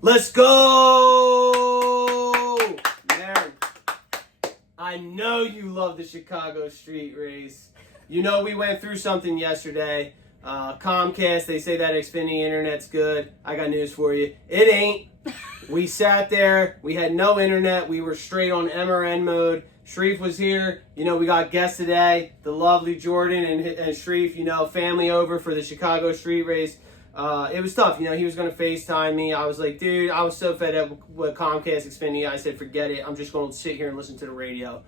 Let's go! Man, I know you love the Chicago street race. You know we went through something yesterday. Comcast, they say that Xfinity internet's good. I got news for you. It ain't. We sat there. We had no internet. We were straight on MRN mode. Sharif was here. You know, we got guests today. The lovely Jordan and Sharif, you know, family over for the Chicago street race. It was tough. You know, he was going to FaceTime me. I was like, dude, I was so fed up with Comcast Xfinity. I said, forget it. I'm just going to sit here and listen to the radio.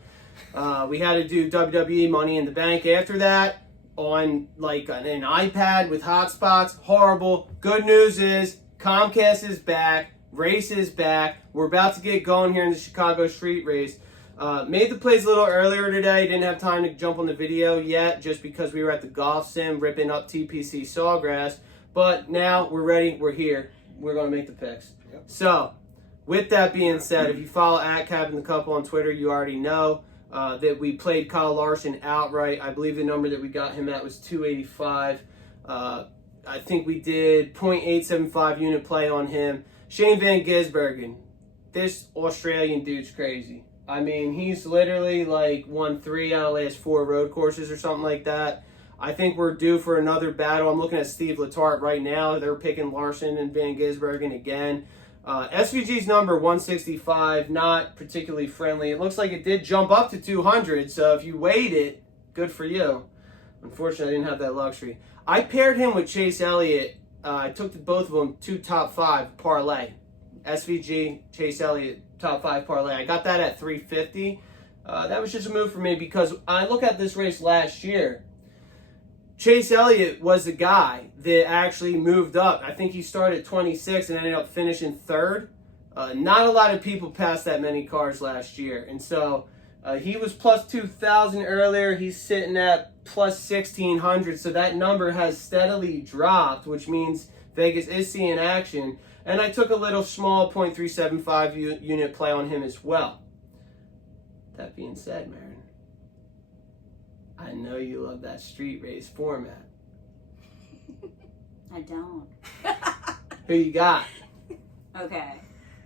We had to do WWE Money in the Bank after that on like an iPad with hotspots. Horrible. Good news is Comcast is back. Race is back. We're about to get going here in the Chicago street race. Made the plays a little earlier today. Didn't have time to jump on the video yet just because we were at the golf sim ripping up TPC Sawgrass. But now we're ready. We're here. We're going to make the picks. Yep. So, with that being said, if you follow @CaptainTheCup on Twitter, you already know that we played Kyle Larson outright. I believe the number that we got him at was 285. I think we did 0.875 unit play on him. Shane Van Gisbergen, this Australian dude's crazy. I mean, he's literally like won 3 out of the last 4 road courses or something like that. I think we're due for another battle. I'm looking at Steve Letarte right now. They're picking Larson and Van Gisbergen again. SVG's number 165, not particularly friendly. It looks like it did jump up to 200, so if you weighed it, good for you. Unfortunately, I didn't have that luxury. I paired him with Chase Elliott. I took both of them to top 5 parlay. SVG, Chase Elliott, top 5 parlay. I got that at 350. That was just a move for me because I look at this race last year. Chase Elliott was the guy that actually moved up. I think he started 26 and ended up finishing 3rd. Not a lot of people passed that many cars last year. And so he was plus 2,000 earlier. He's sitting at plus 1,600. So that number has steadily dropped, which means Vegas is seeing action. And I took a little small 0.375 unit play on him as well. That being said, Marin, I know you love that street race format. I don't. Who you got? Okay.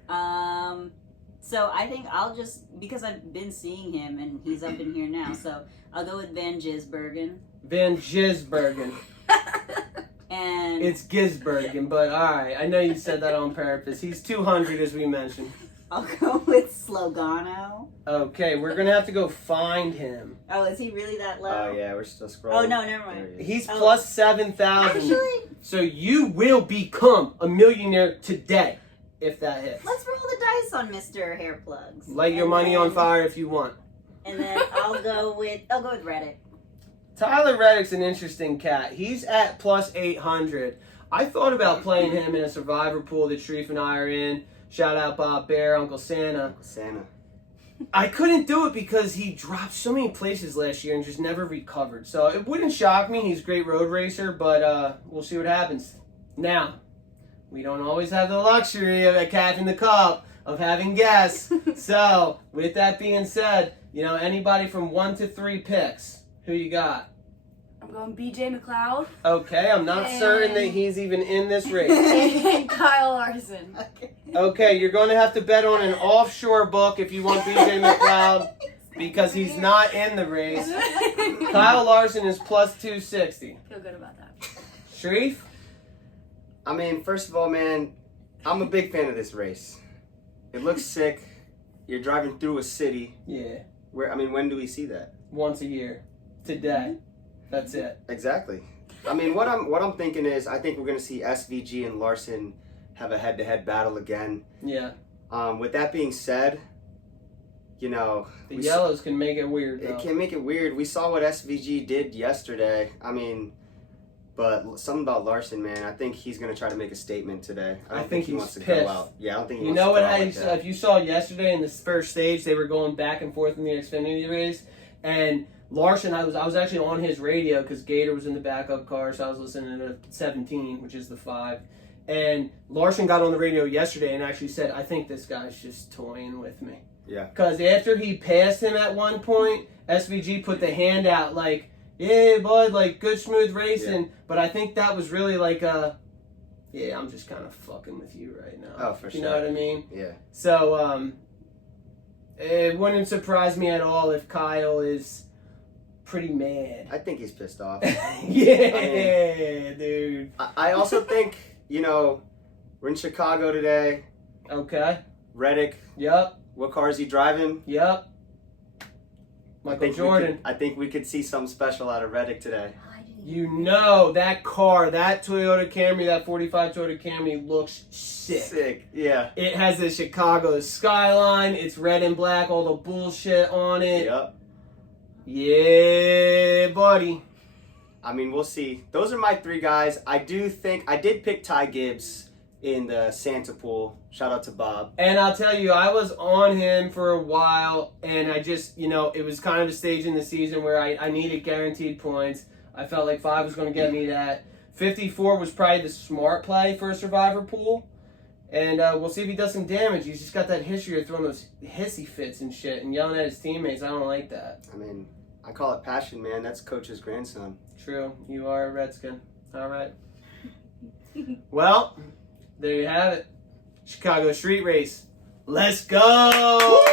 So I think I'll just, because I've been seeing him and he's up in here now, so I'll go with Van Gisbergen. Van Gisbergen. And it's Gisbergen, but alright. I know you said that on purpose. He's 200 as we mentioned. I'll go with Slogano. Okay, we're going to have to go find him. Oh, is he really that low? Oh, yeah, we're still scrolling. Oh, no, never mind. He's plus 7,000. Actually, so you will become a millionaire today if that hits. let's roll the dice on Mr. Hair Plugs. Light your money on fire if you want. And then I'll go with Reddit. Tyler Reddick's an interesting cat. He's at plus 800. I thought about playing him in a survivor pool that Sharif and I are in. Shout out Bob Bear, Uncle Santa. Uncle Santa. I couldn't do it because he dropped so many places last year and just never recovered. So it wouldn't shock me. He's a great road racer, but we'll see what happens. Now, we don't always have the luxury of Captain the Cup of having guests. So, with that being said, you know, anybody from 1 to 3 picks. Who you got? I'm going BJ McLeod. Okay, I'm not certain that he's even in this race. And Kyle Larson. Okay, you're going to have to bet on an offshore book if you want BJ McLeod because he's not in the race. Kyle Larson is plus 260. Feel good about that. Sharif? I mean, first of all, man, I'm a big fan of this race. It looks sick. You're driving through a city. Yeah. When do we see that? Once a year. Today. That's it. Exactly. I mean, what I'm thinking is, I think we're gonna see SVG and Larson have a head-to-head battle again. Yeah. With that being said, you know, the yellows can make it weird, though. It can make it weird. We saw what SVG did yesterday. I mean, but something about Larson, man. I think he's gonna try to make a statement today. I don't think he wants to go out. Yeah, I don't think he wants to go out like that. If you saw yesterday in the first stage, they were going back and forth in the Xfinity race, and Larson, I was actually on his radio because Gator was in the backup car, so I was listening to 17, which is the 5. And Larson got on the radio yesterday and actually said, I think this guy's just toying with me. Yeah. Because after he passed him at one point, SVG put the hand out like, yeah, bud, like, good smooth racing. Yeah. But I think that was really like a Yeah, I'm just kind of fucking with you right now. Oh, for sure. You know what I mean? Yeah. So, it wouldn't surprise me at all if Kyle is pretty mad. I think he's pissed off. Yeah, dude. I also think, we're in Chicago today. Okay. Reddick. Yep. What car is he driving? Yep. Michael Jordan. I think we could see something special out of Reddick today. You know that car, that Toyota Camry, that 45 Toyota Camry looks sick. Sick, yeah. It has the Chicago skyline. It's red and black, all the bullshit on it. Yep. Yeah, buddy. I mean, we'll see. Those are my 3 guys. I did pick Ty Gibbs in the Santa pool. Shout out to Bob. And I'll tell you, I was on him for a while, and I just, it was kind of a stage in the season where I needed guaranteed points. I felt like 5 was going to get me that. 54 was probably the smart play for a survivor pool. And we'll see if he does some damage. He's just got that history of throwing those hissy fits and shit and yelling at his teammates. I don't like that. I mean, I call it passion, man. That's Coach's grandson. True. You are a Redskin. All right. Well, there you have it. Chicago Street Race. Let's go!